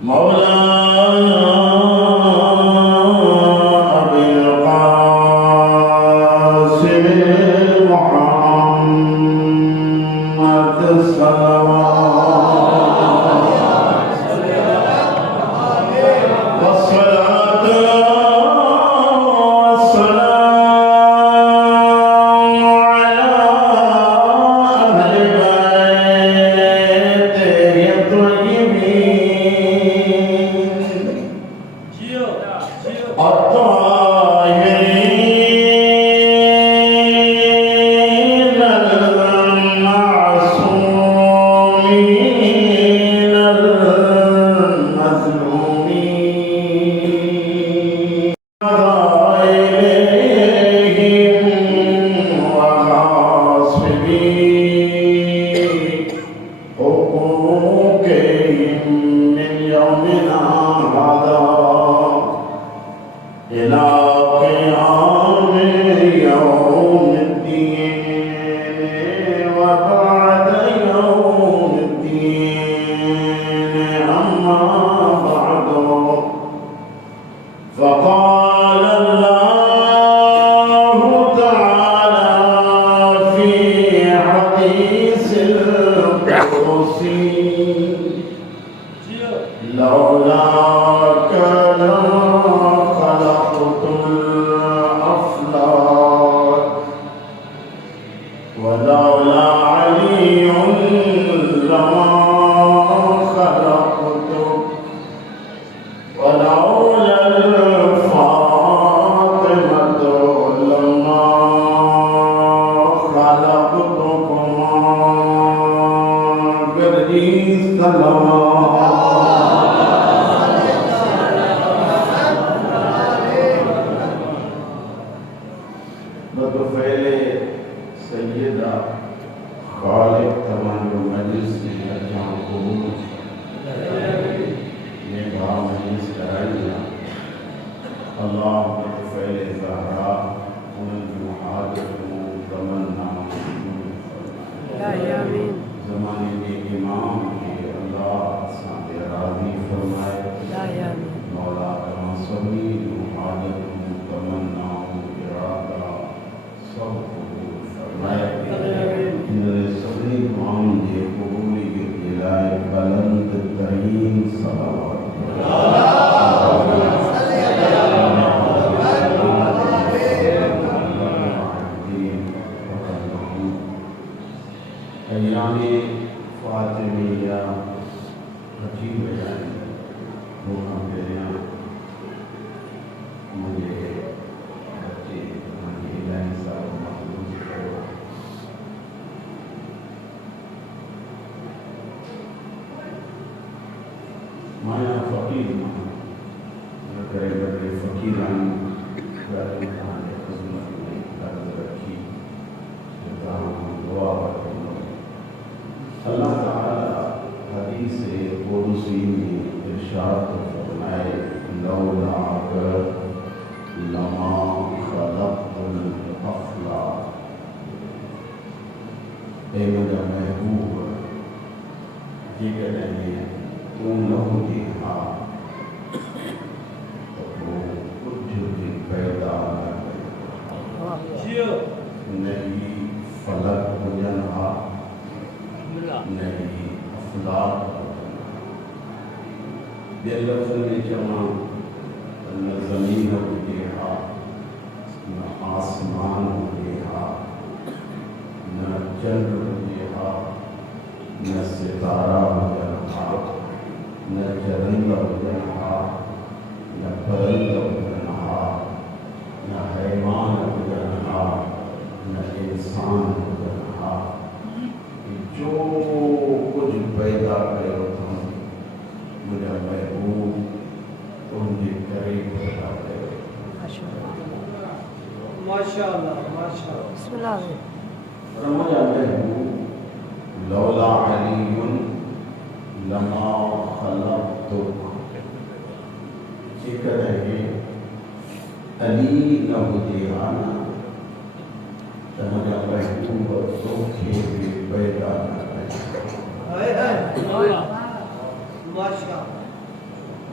मौलाना अबुल क़ासिम मुहम्मद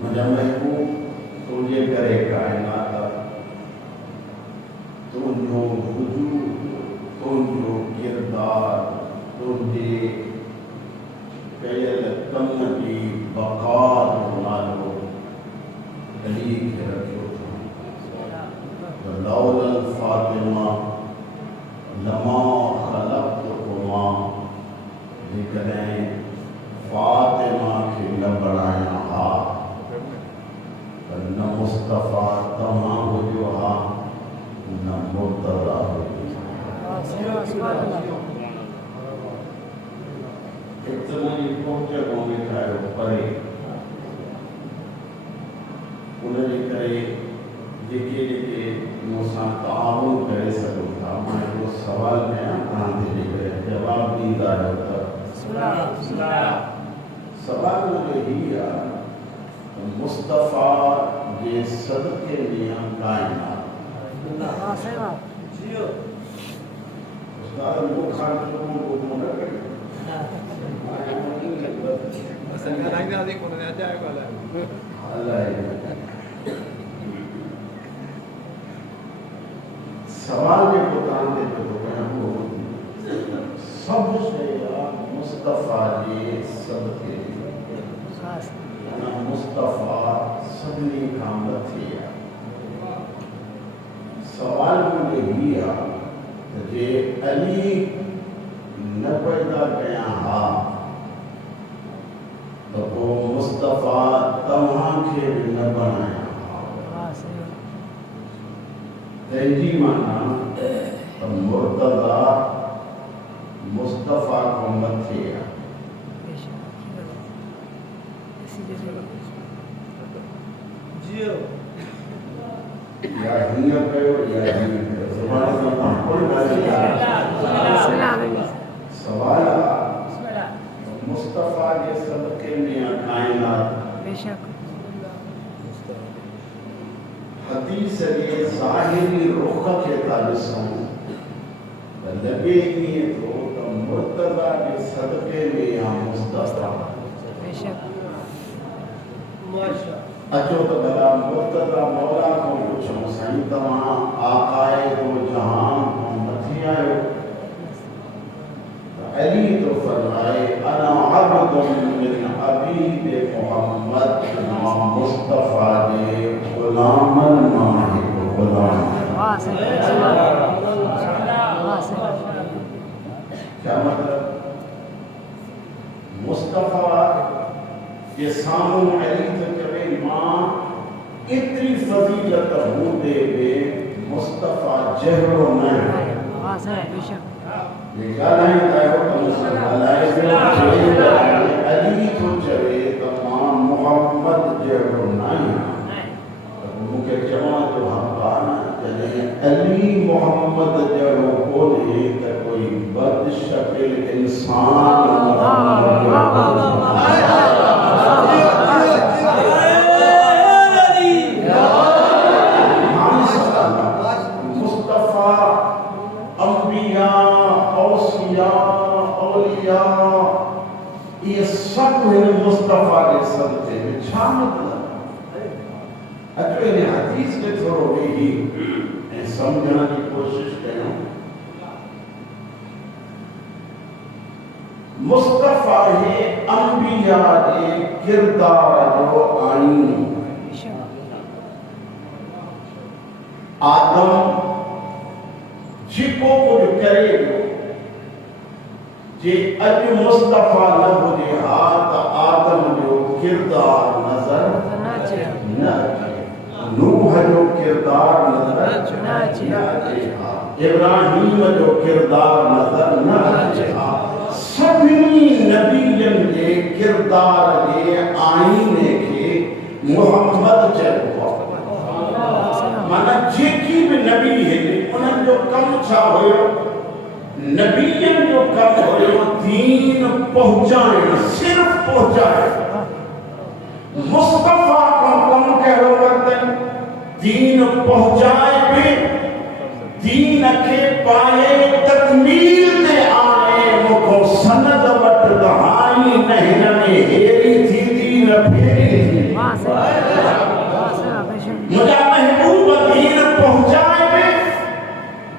मुझा महबूब तुझे करे कायनात तुझो वजूद तुझो किरदार तुझे कयल कम जी बका जो नालो अली खे रखियो तो लौलल फातिमा लमा खलक़्तुकुमा जेकॾहिं फातिमा खे न बणाया हा त न मुस्तफ़ा तव्हां हुजो हा न मुर्तज़ा इतना जी पहुंच कोन्हे ठाहियो परे उनजे करे जेके जेके मूंसां ताउन करे सघूं था मां हिकिड़ो सवाल कयां तव्हांखे जेकॾहिं जवाबु ॾींदा आहियो त सवाल मुंहिंजो हीउ आहे त मुस्तफ़ा जे सदके में काइनात उस्ताद मूं खां सवाल जेको तव्हांखे जेको कयां उहो सभु शइ आहे मुस्तफ़ा जे सदके मुस्तफ़ा सभिनी खां मथे आहे सवाल मुंहिंजो हीउ आहे त जे अली न पैदा कयां हा त पोइ मुस्तफ़ा तव्हांखे बि न बणाया तंहिंजी माना त मुर्तज़ा मुस्तफ़ा खां मथे आहे या हीअं कयो या हीअं कयो ज़ुबान सां तव्हां कोई ॻाल्हि सवाल आहे मुस्तफ़ा जे सदके में काइनात हदीस जे ज़ाहिरी रुख खे था ॾिसूं त लॻे ईअं थो त मुर्तज़ा जे सदके में आहे मुस्तफ़ा अचो त भला मुर्तज़ा मौला खां पुछूं साईं तव्हां आकाए दो जहान खां मथे आहियो अली तो फरमाए अना अब्दुन मिन अबीद मोहम्मद मुस्तफ़ा जे गुलामन मां हिकु गुलाम क्या मतलब मुस्तफ़ा जे साम्हूं अली तो चवे मां एतिरी फज़ीलत हूंदे बि मुस्तफ़ा जहिड़ो न आहे अली तो चवे त मां मोहम्मद जहिड़ो न आहियां मूंखे चवण जो हक़ आहे न जॾहिं अली मोहम्मद जहिड़ो कोन्हे त कोई बदशकिल इंसान ये सब मेरे मुस्तफ़ा के सदके में छा मतलब अचो इन हदीस के थोरो वेही ऐं सम्झण जी कोशिश कयूं मुस्तफ़ा हे अंबिया जे किरदार जो आईनो आदम जेको कुझु करे जे अॼु मुस्तफ़ा न हुजे हा त आदम जो किरदार नज़र न अचे नूह जो किरदार नज़र न अचे इब्राहीम जो किरदार नज़र न अचे सभिनी नबीयनि जे किरदार जे आईने खे मुहम्मद चइबो माना जेकी बि नबी हुजे उन्हनि जो कमु छा हुयो नबीयन जो कम हुयो दीन पहुंचाइण सिर्फ पहुंचाइण मुस्तफ़ा को कम कहिड़ो वरतनि दीन पहुंचाए बि दीन खे पाए तकमील ते आणे मुखो सनद वटि त हाई न हिन में हेरी थींदी न फेरी थी मुझा महबूब दीन पहुंचाए में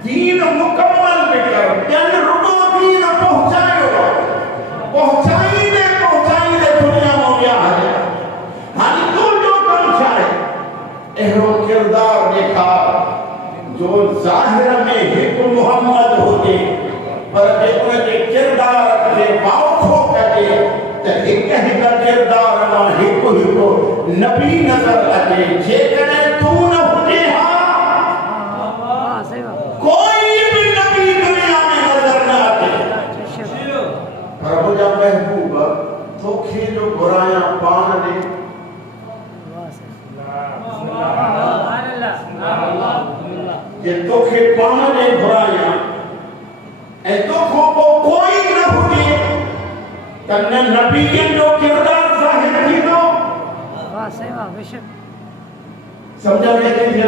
दीन मुकम्मल में कर जन रुगो दीन पहुंचाई दे दुनिया में गया है हाली तो जो कम चाहे एहो किरदार देखा जो जाहिर में एक मोहम्मद होते पर उनके किरदार के बावखो करे तो एक किरदार ना हिको नबी नजर अचे जेकॾहिं तू न हुजे हा कोई भी नबी दुनिया में नजर न अचे पर मुंहिंजा महबूब तोखे जो घुराया पान ॾे जे तोखे पान ॾे घुराया ऐं तोखो पोइ कोई न हुजे त न नबीअ जो किरदार ज़ाहिर थींदो समझ में अचे थी न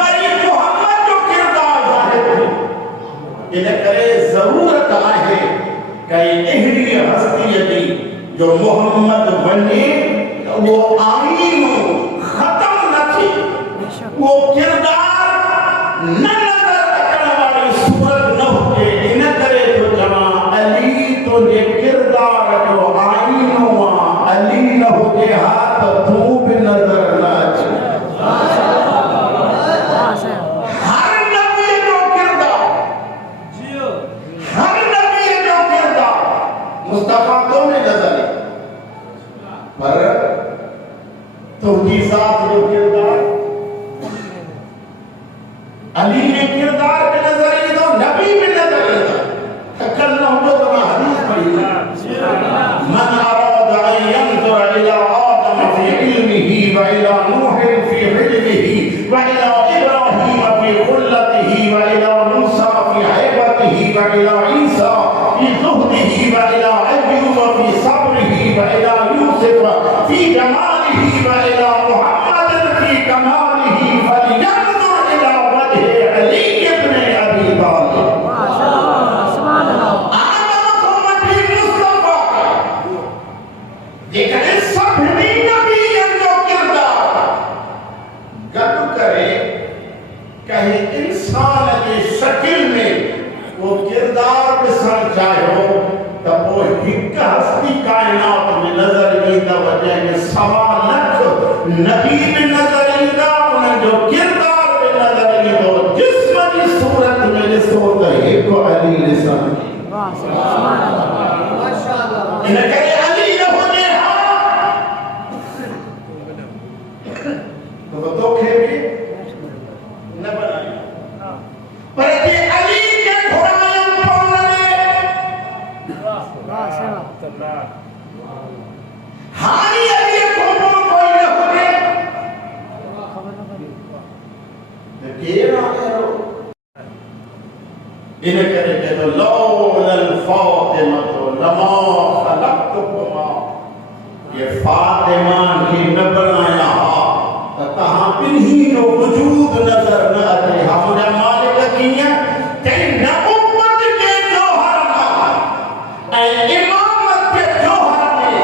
वरी मोहम्मद जो किरदार ज़ाहिर थी इन करे ज़रूरत आहे कई अहिड़ी हस्तीअ जी जो मोहम्मद वञे वो आईनो खत्म न थे वो किरदार न नजर अचण वाली सूरत न हुजे इन करे तो चवां अली तुंहिंजे किरदार जो आईनो अली न हुजे हा त तूं बि नजर न अचे हर नबी जो किरदार मुस्तफा को में नजर पर तुझी साथ जो किरदार अली ने किरदार पे नजर तो नबी पे नजर कल न हो तो हदीस पढ़ी मन अराद अन यंजुर इला आदम फी इल्मिही व इला नूह फी हिल्मिही व इला इब्राहीम फी खुल्लतिही व इला मूसा फी हैबतिही व इला ईसा फी ज़ुहदिही व इला अय्यूब फी सब्रिही व इला यूसुफ फी जमालिही व इला मुहम्मद फी कमालिही फलियंजुर इला वजह अली इब्न अबी तालिब सुभान अल्लाह आदम को मटी मुस्तफा जेकॾहिं सभिनी नबीअनि जो किरदार गॾु करे कंहिं इंसान जी शकिल में वो किरदार ॾिसण चाहियो त पोइ हिकु हस्ती काइनात में नज़र ईंदव जंहिंमें 1.25 लाख नबी बि नज़र ईंदा उन्हनि जो किरदार बि नज़र ईंदो जिस्म जी सूरत में ॾिसो त हिकु अली ॾिसण इन करे अली न हुजे हा त तोखे बि न बनाई पर जे अली के घुरायन पान ॾे हारी अली को कोई न हुजे त केर आहे इन करे तो लौलल फातिमा तो लमा खलक़तुकुमा ये फातिमा की न बनाया त तहां बिन्ही जो वजूद नजर न अचे हा मुंहिंजा मालिक कीअं चई नबुवत जे जोहर मां ऐं इमामत जे जोहर में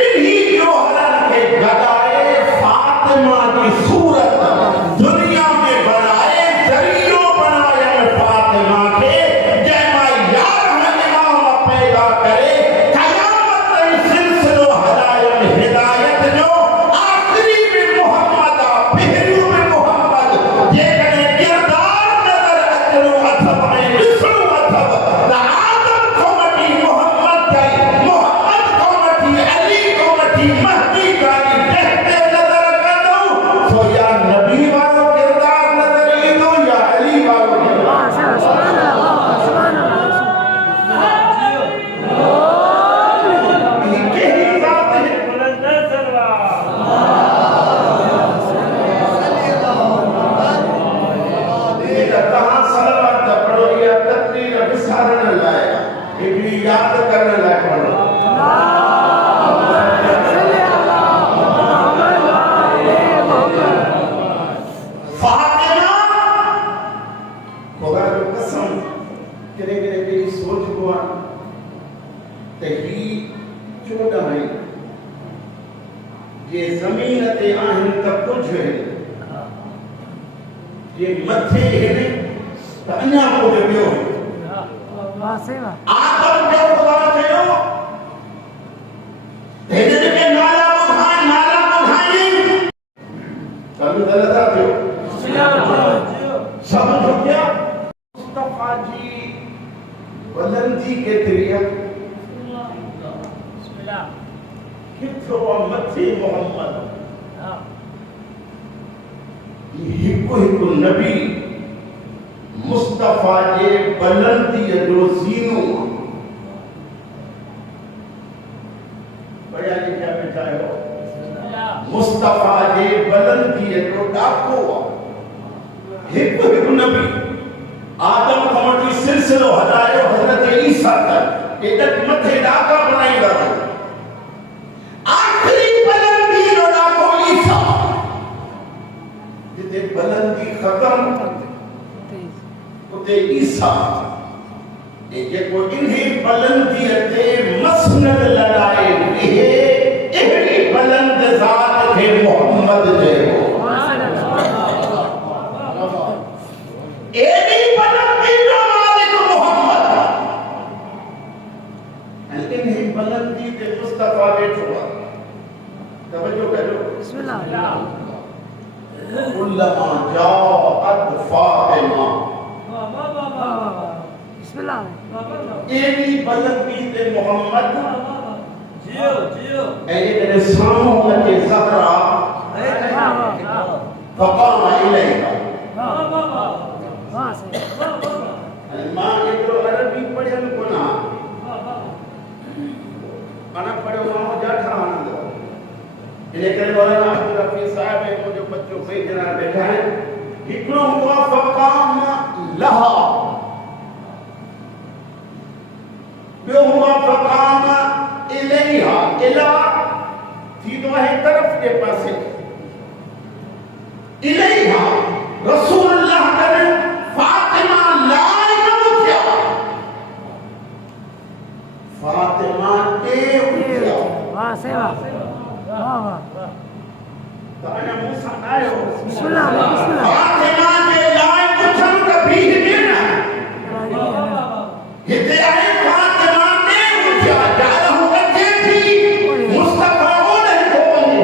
बिन्ही जोहरनि खे गॾाए फातिमा जी सूरत दुनिया में बनाए ज़रियो बनायल फातिमा खे जंहिंमां 11 इमाम पैदा करे क़यामत ताईं सिलसिलो हलायल हिदायत जो ये जमीन ते आहिनि त कुझु है ये मथे है त अञा कुझु ॿियो है आदम जो ख़ुदा चयो हिननि खे नाला ॿुधाइनि कभी ग़लत थियो सब झुकिया मुस्तफा जी बुलंदी केतिरी आहे किथो मथे मोहम्मद हिकु हिकु नबी मुस्तफा जे बुलंदीअ जो ज़ीनो बढ़िया लिखिया बेटा हो मुस्तफा जे बुलंदीअ जो ॾाको हिकु हिकु नबी आदम खां वठी सिलसिलो हलायो हज़रत ईसा तक एॾा मथे ॾाका बनाईंदा आखिरी बुलंदी जो ॾाको ईसा जिते बुलंदी ख़त्म उते ईसा जेको इन्हे बुलंदीअ ते मसनद लॻाए वेहे अहिड़ी बुलंद ज़ात खे मोहम्मद चइबो एडी बुलंदी जो मालिक मोहम्मद ऐं इन्हे बुलंदी ते मुस्तफा वेठो आहे तवज्जो करो बिस्मिल्लाह उल्लमा जाअत फातिमा बिस्मिल्लाह एडी बुलंदी ते मोहम्मद जियो ऐं जॾहिं साम्हूं अचे ज़हरा फक़ाम इलैका मां एतिरो अरबी पढ़ियल कोन पढ़ियो मां जाठा आनंद इन करे मौलाना अब्दुल रफ़ी साहब ऐं मुंहिंजो बच्चो ॿई ॼणा वेठा आहिनि हिकिड़ो हुआ फक़ाम लहा ॿियो हुआ फक़ाम इलैहा इला थींदो आहे तरफ़ जे पासे इलैहा रसूलुल्लाह करे फातिमा लाइ न उथिया फातिमा ते उथिया वाह सेवा वाह वाह त अञा मूंसां आयो बिस्मिल्लाह फातिमा जे लाइ उथण त बीह ॾिन हिते आहे फातिमा ते उथिया ॼाण अचे थी मुस्तफा ओॾे थो वञे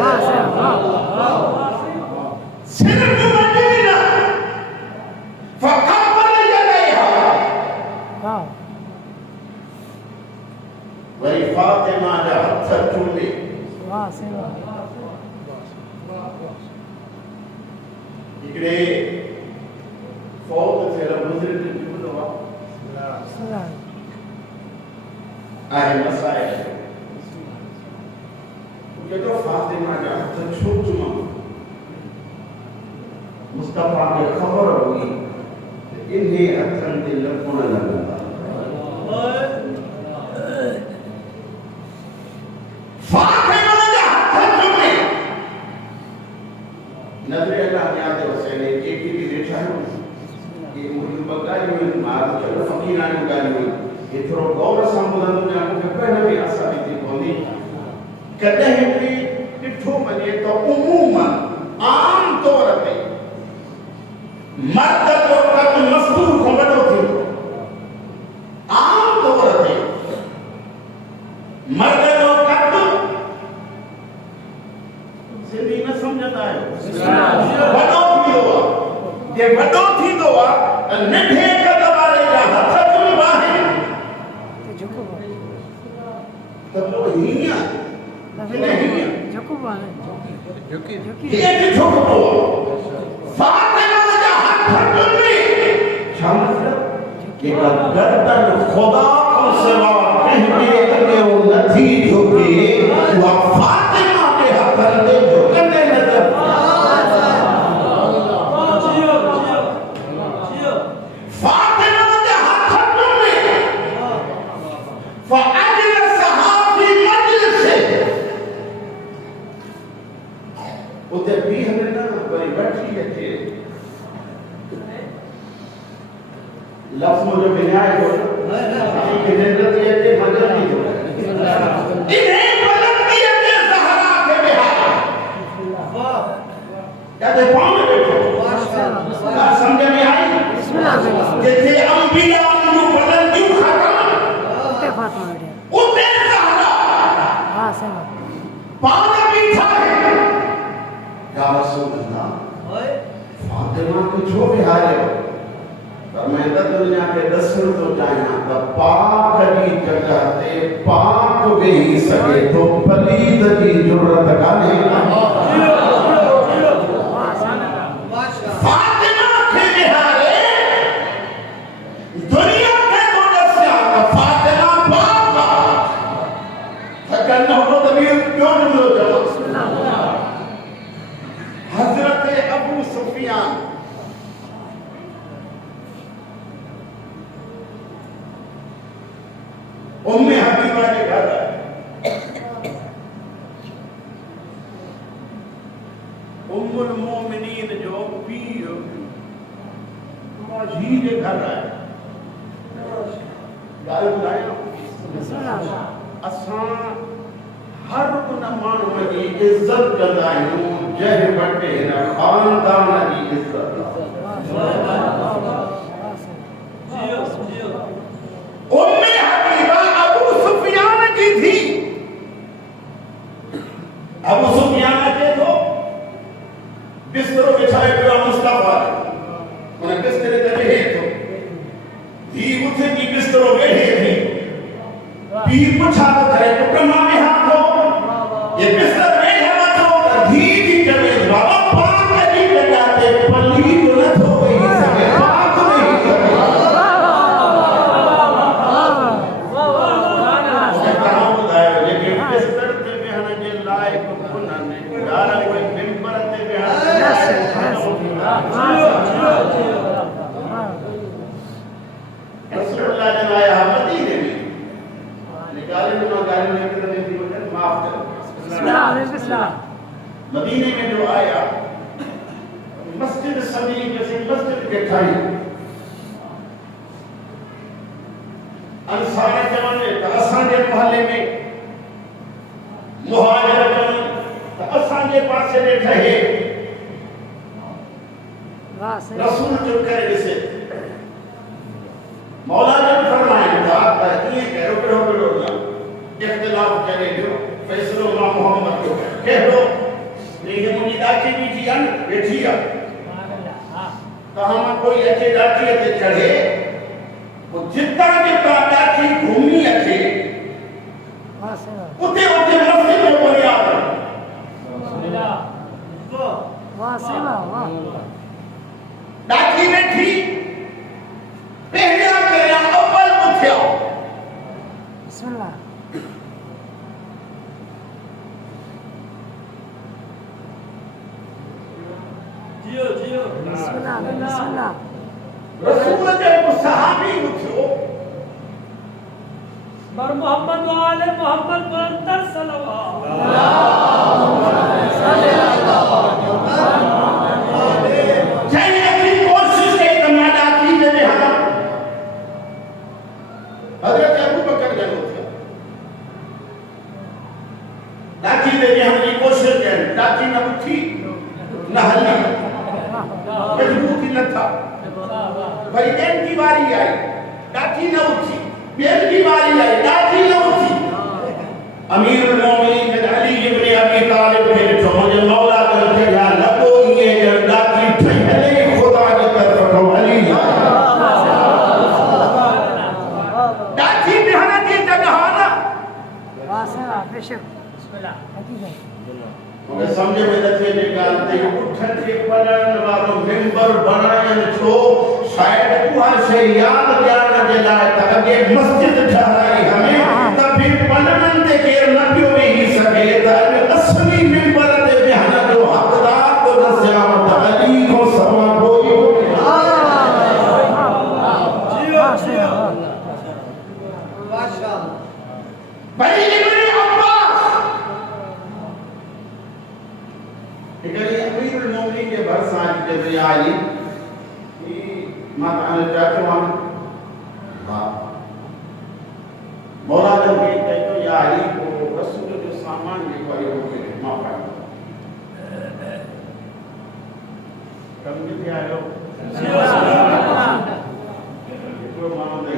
वाह सेवा वाह सिर्फ़ मदीना फक़बल इलैहा वरी फातिमा जा हथ चूमे वाह सेवा हिकिड़े फौत थियल बुज़ुर्ग जो आहे मसाइल जो फातिमा जा हथ छो चुमा मुस्तफा खे ख़बर हुई इन्हे हथनि ते लकुण लॻंदा फातिमा जा हथ चुमे नज़र अल्लाह याद हुसैन एक ही वेठा आहियो ये मुंहिंजूं ॿ ॻाल्हियूं आहिनि मां चलो फ़क़ीरानियूं ॻाल्हियूं आहिनि हे थोरो गौर सां ॿुधंदो या मूंखे पहिरियों बि आसानी थी पवंदी कॾहिं हिकिड़ी ॾिठो वञे त उमूमन आम तौर ते मर्द जो कद मस्तूर खां वॾो थींदो आम तौर ते मर्द जो कद सिंधी न सम्झंदा आहियो वॾो थींदो आहे जे वॾो थींदो आहे त नंढे कद वारे जा हथ चुमिबा आहिनि त पोइ हीअं झुकबो आहे फातिमा जा हथ चुमी छा मतलब कि गर्दन खुदा को सिवा कंहिंजे अॻे नथी झुके उहा फातिमा जे हथनि ते झुकंदे नज़र फातिमा जा हथ चुमी फअजलसहा फी मजलिसे उते बीह न वरी वठी अचे लफ्ज़ जो बिनाए को कि निंद्र अचे मजल नहीं हो इन्हें बुलंदी के ज़हरा के बिहार यहाँ की छो बिहारे हो पर मैं तो दुनिया के दर्शन तो चाहिए तो पाक की जगह ते पाक वेही सके तो पलीद की जरूरत का नहीं फातिमा के बिहारे दुनिया के तो दस्या फातिमा पाक सकन हो तभी क्यों जुमलो जवाब हजरत अबू सुफियान उम्मे हबीबा के घर उम्मुल मोमिनीन जो पीर माजी के घर है गाल बुलाया असां हर उन माण्हूअ जी इज्जत कंदा आहियूं जंहिं वटि हिन ख़ानदान जी इज्जत उम्मे हबीबा अबू सुफियान की थी अबू सुफियान के तो बिस्तरो बिछाए पिया मुस्तफा उन्हें बिस्तरे ते वेहे तो धी उठे की बिस्तरो वेहे थी पीर पुछा तो करे तो ब्रह्मा में हाथ हो ये बिस्तर वेहे मतो धी दी चले बाबा पाक की लगाते पली न थो गई सके पाक नहीं सके रसूलुल्लाह ने आया मदीने में निकाले तो गाली में कितने दिन में माफ करो मदीने में जो आया मस्जिद सभी जैसे मस्जिद के ठाई अंसार जमाने असां के मोहल्ले में मुहाजिर जमाने असां के पासे बैठे हैं रसूल जो करे से मौला ने फरमाया था ये करो करो करो ना इख्तिलाफ करे जो फैसलो मा मोहम्मद को कह दो लेकिन मुझे दाची भी थी अन बैठी है तो हम कोई अच्छे दाची ते चढ़े वो जितना जितना दाची घूमी अच्छे उते उते मस्जिद में बोलिया वाह सेवा वाह दाची बैठी पहला करा अव्वल उठ्या बिस्मिल्लाह जियो जियो बिस्मिल्लाह बिस्मिल्लाह रसूल के सहाबी उठो बर मोहम्मद वाले मोहम्मद पर सल्लल्लाहु अलैहि वसल्लम हज़रत अबू बकर जन उठा दाची दे हम की कोशिश करें दाची न उठी न हली मजबूती न था भाई एक की बारी आई दाची न उठी बेर की बारी आई दाची न उठी अमीरुल मोमिनीन अली इब्न अबी तालिब ने जो मुझे मौला कर के या लगो ये दाची ठहरे खुदा की तरफ को अली मुझे समझ में नथे निकालते उठन के पढ़ण वालो मेंबर बनायन छो शायद उहा से याद ध्यान जे लाए त अगे मस्जिद ठहराई हमें त फिर पढ़ण ते केर न पियो वेही सके त असली मेंबर ते बयान जो हकदार को दस्या त अली को समा कोई जियो माशाअल्लाह भाई इब्न अब्बास इकली अमीरुल मोमिनीन के भरसा के आई कि माता ने जाके वहां मौला जब के कहे तो या अली को रसूल जो सामान के कोई हो के मां पाए कम के आयो को मां दे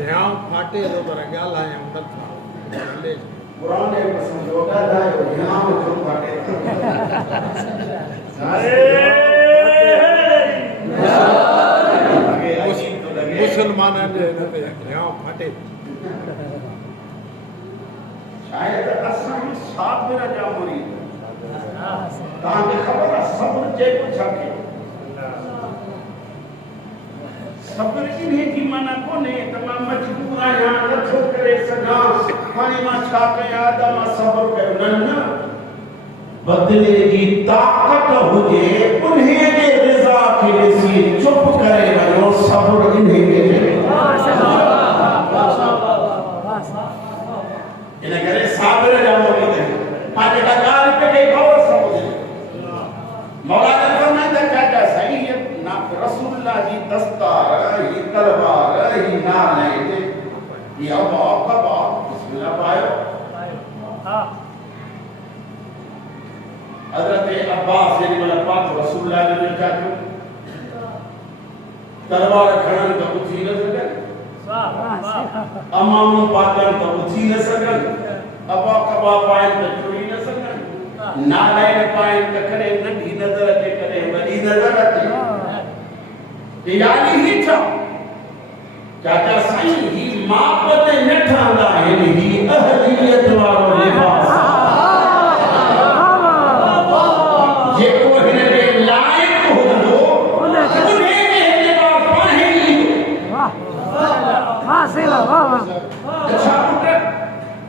ध्यान फाटे तो बरगाल आए हम तक कुरान ने पसंद होता है और यहाँ में जो फाटे मुसलमान फाटे शायद असां साबिर जा मुरीद तव्हांखे ख़बर आहे सब्र जेको छा कयो सब्र इन्हे जी माना कोन्हे त मां मजबूर आहियां नथो करे सघां हाणे मां छा कयां त मां सब्र कयो न बदिले जी ताक़त हुजे उन्हे जे रिज़ा खे ॾिसी चुप करे वञो सब्र इन्हे खे इन करे साबिर जा मुरीद मां जेका ॻाल्हि कई गौर सां ॿुधे मौला ने फरमाया चाचा सही है ना रसूलुल्लाह जी दस्तार ही तलवार ही नाले ये अबा कबा बिस्मिल्लाह पायो हां हजरत अब्बास ने मला पाक रसूलुल्लाह ने चाचो तलवार खणन त उथी न सघन अमाम पातन त उथी न सघन अबा कबा पाइन त चुरी न सघन नारायण पाइन त करे नंढी नज़र अचे करे वॾी नज़र अचे यानी ही छा चाचा साईं ही माप ते न ठहंदा आहिनि ही अहलियत वारो लिबास जेको हिन जे लाइक़ हूंदो उन जे लिबास पाणे ई वाह वाह सेवा वाह वाह अच्छा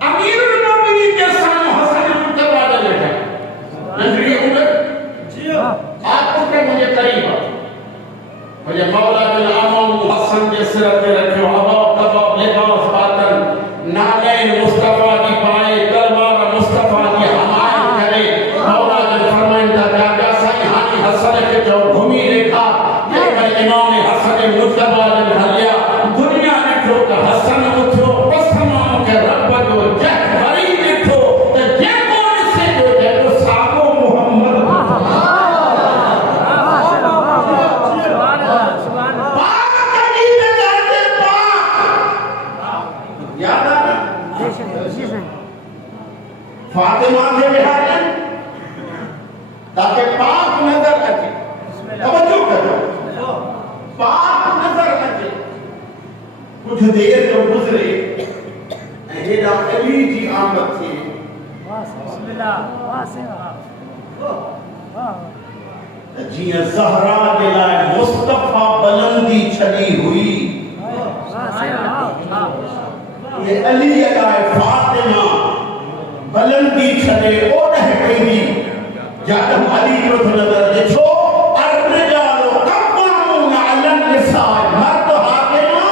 अमीरुल मोमिनीन के सामने हसन मुतवा लेता नजरी उम्र जी आपको के मुझे करीब मुझे मौला बिन अमम हसन के सिर पे रखियो अबा कबा लिबास पातन नालैन मुस्तफा की पाए तलवार मुस्तफा की हमायत करे मौला ने फरमाया दादा साईं हानी हसन के जो घूमी रेखा ये इमाम हसन मुस्तफा ने हलिया दुनिया ने जो हसन उठो पसमा के रब जो जह भरी देखो तो जे कौन से जो देखो साबो मोहम्मद फातिमा के बिहार ताकि पाक नजर अचे तवज्जो करो पाक नजर अचे कुछ देर जो गुजरे हेडा अली जी आमद थी बिस्मिल्लाह वाह जीअं ज़हरा जे लाइ मुस्तफा बुलंदी छॾी हुई ये अली लाइ फातिमा बुलंदी छॾे ओॾह कई जॾहिं अली जो नज़र ॾिठो अर्रिजालु क़व्वामून अला निसा मर्द हाकिमा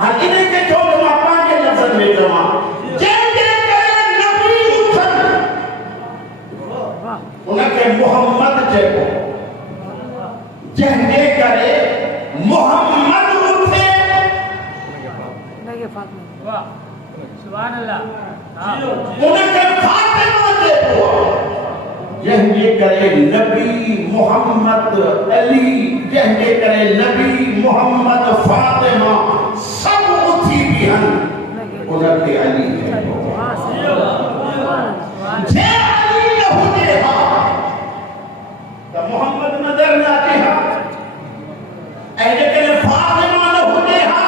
हाणे इन खे चओ त मां पंहिंजे लफ़्ज़नि में चवां जंहिंजे करे नबी उथनि उनखे मोहम्मद चइबो जंहिंजे करे मोहम्मद उथे उनखे फातिमा वाह सुभान अल्लाह उनके फातिमा चइबो जंहिंजे करे नबी मोहम्मद अली जंहिंजे करे नबी मोहम्मद फातिमा सब उथी बीहनि उनखे अली चइबो जे अली न हुजे हा त मोहम्मद नज़र न अचे हा ऐं जेकॾहिं फातिमा न हुजे हा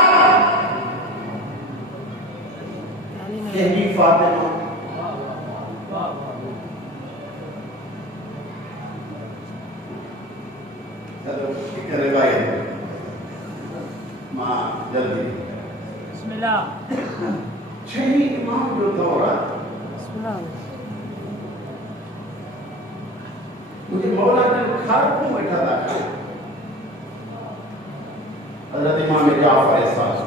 यही फातिमा चलो ठीक है भाई मां जल्दी बिस्मिल्लाह छही इमाम जो दौर है बिस्मिल्लाह मुझे मौला ने खार को बैठा था हजरत इमाम जाफर साहब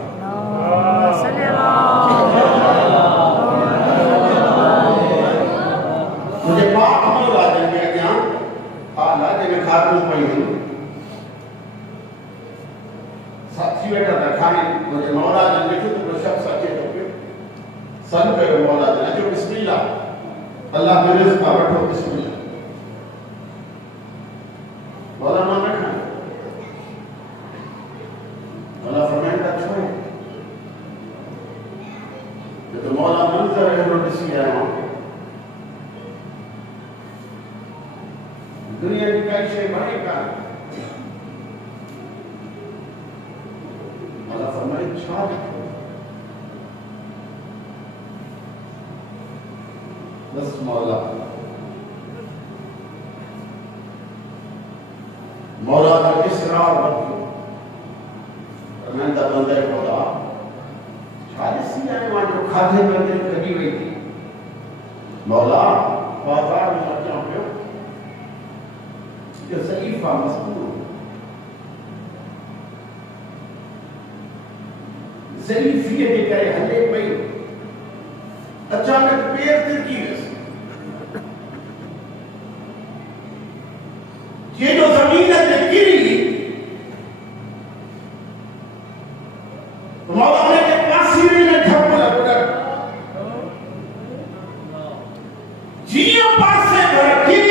मुझे पाक मौला ने क्या हाला जे खातून पई साथी बेटा रखाई मुझे मौला ने लिखो तो शख्स अचे तो सन कयो मौला ने अचो बिस्मिल्लाह अल्लाह के रिज़्क़ वठो बिस्मिल्लाह मौला ना रखा मौला फरमाया छोड़ तो मौला मंजर है ॾिसी आया दुनिया की कई शे बने का अल्लाह फरमाए छा बस मौला मौला का इसरार रखो रमंदा बंदे खुदा शायद सीने में जो खाधे बंदे करी हुई थी मौला बाजार में मचा पे जो सईफा मस्कूर सईफियत के करे हल्ले पई अचानक पैर तिरकी वैसे ये जो जमीन है गिरी मौला ने के पासी में ठप लगा जिया पासे रखी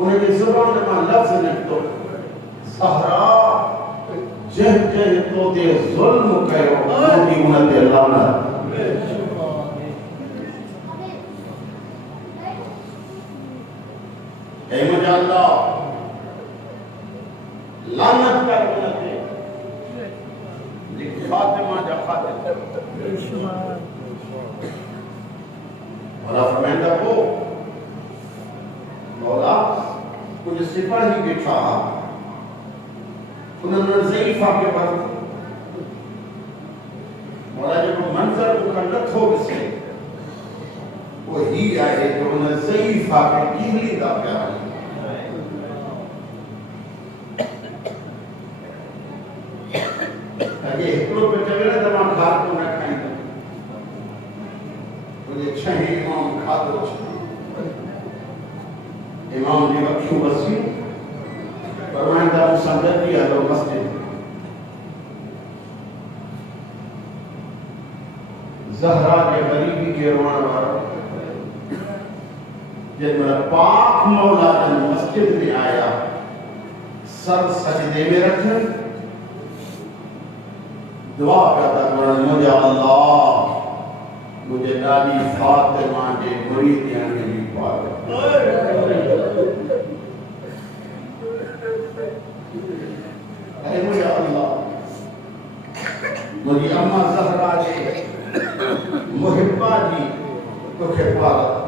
उनकी जुबान में लफ्ज निकतो सहरा जह जह तो दे जुल्म कयो उनकी उनते लानत ऐ मुझे अल्लाह लानत कर उनते लेकिन फातिमा जा फातिमा मौला फरमाता को मौला कुछ सिपाही बैठा उन्होंने ज़ईफा के पास मौला जब मंजर को कंडक्ट हो गए वो ही आए तो उन्हें ज़ईफा के कीली दा प्यार अगे एकड़ो पे चले तमाम खाद को न खाई मुझे छह इमाम खादो इमाम ने बख्शू बसी फरमाया मुसद्दक़ की अदर मस्जिद ज़हरा के गरीबी के रोने वाला जब मेरा पाक मौला जब मस्जिद में आया सर सजदे में रखे दुआ करता करण मुझे अल्लाह मुझे दादी फातिमा के मुरीदियां ने भी पार मुझे अल्लाह मुझे अम्मा ज़हरा के मुहिब्बा जी तो के पार